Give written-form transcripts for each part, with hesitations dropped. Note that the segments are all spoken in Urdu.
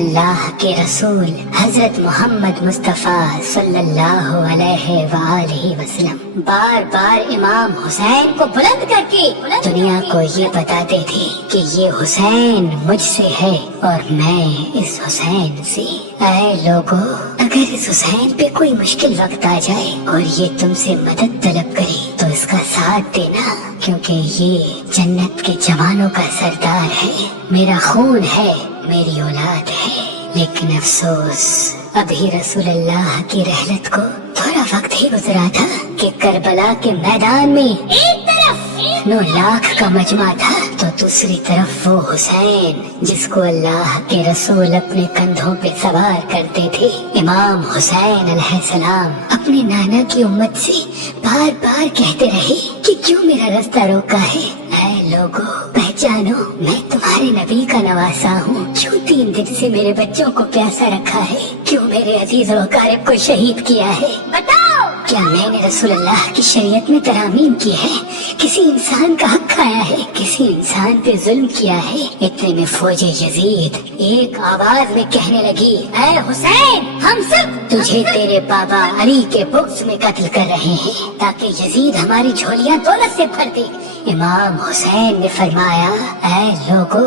اللہ کے رسول حضرت محمد مصطفیٰ صلی اللہ علیہ وآلہ وسلم بار بار امام حسین کو بلند کر کے دنیا کو یہ بتاتے تھے کہ یہ حسین مجھ سے ہے اور میں اس حسین سے۔ اے لوگو، اگر اس حسین پہ کوئی مشکل وقت آ جائے اور یہ تم سے مدد طلب کرے تو اس کا ساتھ دینا، کیونکہ یہ جنت کے جوانوں کا سردار ہے، میرا خون ہے، میری اولاد ہے۔ لیکن افسوس، ابھی رسول اللہ کی رحلت کو تھوڑا وقت ہی گزرا تھا کہ کربلا کے میدان میں ایک طرف 9 لاکھ کا مجمع تھا تو دوسری طرف وہ حسین جس کو اللہ کے رسول اپنے کندھوں پہ سوار کرتے تھے، امام حسین علیہ السلام اپنے نانا کی امت سے بار بار کہتے رہے کہ کیوں میرا رستہ روکا ہے؟ اے لوگو، پہچانو، میں تمہارے نبی کا نواسا ہوں، کیوں 3 دن سے میرے بچوں کو پیاسا رکھا ہے؟ کیوں میرے عزیز و اقارب کو شہید کیا ہے؟ بتاؤ، کیا میں نے رسول اللہ کی شریعت میں ترامیم کی ہے؟ کسی انسان کا حق کھایا ہے؟ کسی انسان پہ ظلم کیا ہے؟ اتنے میں فوج یزید ایک آواز میں کہنے لگی، اے حسین، ہم سب تجھے تیرے بابا علی کے بغض میں قتل کر رہے ہیں تاکہ یزید ہماری جھولیاں دولت سے بھر دے۔ امام حسین نے فرمایا، اے لوگو،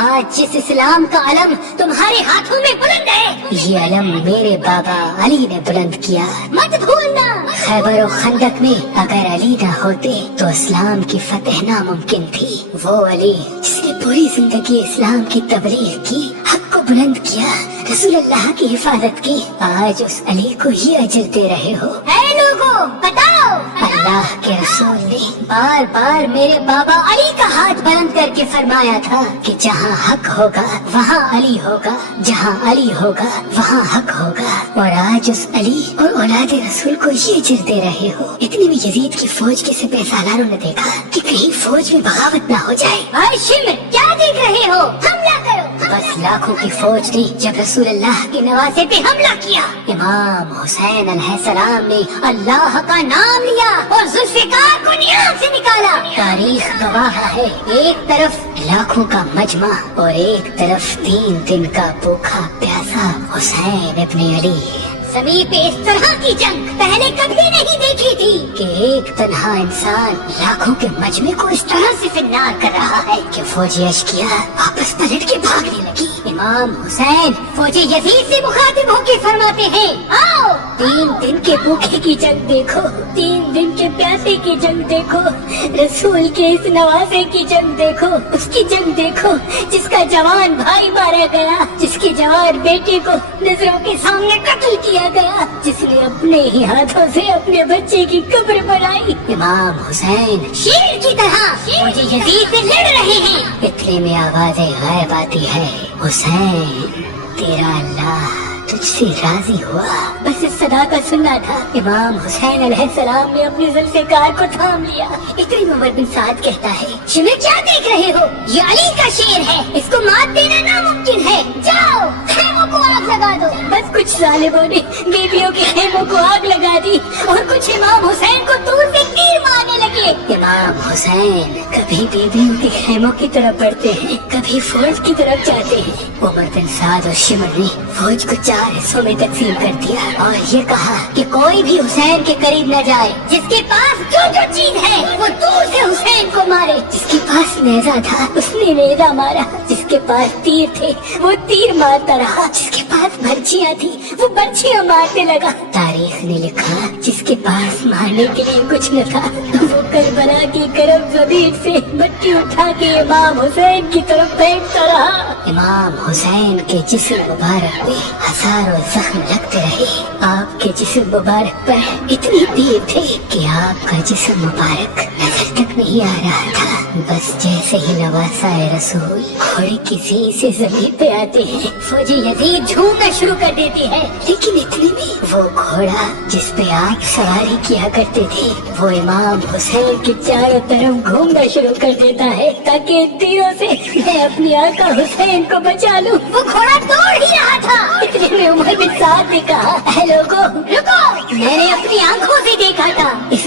آج جس اسلام کا علم تمہارے ہاتھوں میں بلند ہے، یہ علم میرے بابا علی نے بلند کیا، مت بھولنا۔ خیبر و خندق میں اگر علی نہ ہوتے تو اسلام کی فتح ناممکن تھی۔ وہ علی جس نے پوری زندگی اسلام کی تبلیغ کی، حق کو بلند کیا، رسول اللہ کی حفاظت کی، آج اس علی کو یہ اجر دے رہے ہو۔ اے لوگو، بتاؤ، اللہ کے رسول نے بار بار میرے بابا علی کا ہاتھ بلند کر کے فرمایا تھا کہ جہاں حق ہوگا وہاں علی ہوگا، جہاں علی ہوگا وہاں حق ہوگا، اور آج اس علی اور اولاد رسول کو یہ اجر دے رہے ہو۔ اتنے میں یزید کی فوج کے سپہ سالاروں نے دیکھا کہ کہیں فوج میں بغاوت نہ ہو جائے۔ اے شمر، کیا دیکھ رہے ہو؟ حملہ کرو۔ بس لاکھوں کی فوج نے جب رسول اللہ کے نواسے پہ حملہ کیا، امام حسین علیہ السلام نے اللہ کا نام لیا اور ذوالفقار کو نیام سے نکالا۔ تاریخ گواہ ہے، ایک طرف لاکھوں کا مجمع اور ایک طرف 3 دن کا بھوکا پیاسا حسین ابن علی۔ زمین پہ اس طرح کی جنگ پہلے کبھی نہیں دیکھی تھی کہ ایک تنہا انسان لاکھوں کے مجمع کو اس طرح سے فنار کر رہا ہے کہ فوجی اشقیاء واپس پلٹ کے بھاگنے لگی۔ امام حسین فوجی یزید سے مخاطب ہو کے فرماتے ہیں، آؤ، 3 دن کے بھوکے کی جنگ دیکھو، 3 دن کے پیاسے کی جنگ دیکھو، رسول کے اس نواسے کی جنگ دیکھو، اس کی جنگ دیکھو جس کا جوان بھائی مارا گیا، جس کے جوان بیٹے کو نظروں کے سامنے قتل کیا گیا، جس نے اپنے ہی ہاتھوں سے اپنے بچے کی قبر بنائی۔ امام حسین شیر کی طرح فوجی یزید سے لڑ رہے ہیں۔ اتنے میں آواز غائب آتی ہے، حسین، تیرا اللہ تجھ سے راضی ہوا۔ بس اس صدا کا سننا تھا، امام حسین علیہ السلام نے اپنے ذوالفقار کو تھام لیا۔ اتنی عمر بن سعد کہتا ہے، شمر کیا دیکھ رہے ہو؟ یہ علی کا شیر ہے، اس کو مات دینا ناممکن ہے، جاؤ خیموں کو آگ لگا دو۔ بس کچھ ظالموں نے بیویوں کے خیموں کو آگ لگا دی اور کچھ امام حسین کو دور سے تیر مارنے لگے۔ امام حسین کبھی بیویوں کے خیموں کی طرف بڑھتے ہیں، کبھی فوج کی طرف جاتے ہیں۔ عمر بن سعد اور شمر نے فوج کو 4 حصوں میں تقسیم کر دیا اور یہ کہا کہ کوئی بھی حسین کے قریب نہ جائے، جس کے پاس جو چیز ہے وہ دور سے حسین کو مارے۔ جس کے پاس نیزہ تھا اس نے نیزہ مارا، جس کے پاس تیر تھے وہ تیر مارتا رہا، جس کے پاس برچیاں تھی وہ برچیاں مارنے لگا۔ تاریخ نے لکھا جس کے پاس مارنے کے لیے کچھ نہ تھا وہ کربلا کی کرب زمین سے بچی اٹھا کے امام حسین کی طرف پھینکتا رہا۔ امام حسین کے جسم مبارک پہ ہزاروں زخم لگتے رہے۔ آپ کے جسم مبارک پر اتنی تیر تھے کہ آپ کا جسم مبارک نظر تک نہیں آ رہا تھا۔ بس جیسے ہی نواسا رسول گھوڑے کی زین سے زمین پہ آتے ہیں، فوجی یزید جھومنا شروع کر دیتی ہے، لیکن اتنے میں وہ گھوڑا جس پہ آپ سواری کیا کرتے تھے وہ امام حسین کے چاروں طرف گھومنا شروع کر دیتا ہے تاکہ تیروں سے میں اپنی آقا حسین کو بچا لوں۔ وہ گھوڑا دوڑ ہی رہا تھا، اتنے میں عمر بن سعد نے کہا، اے لوگو رکو، میں نے اپنی آنکھوں سے دیکھا تھا اس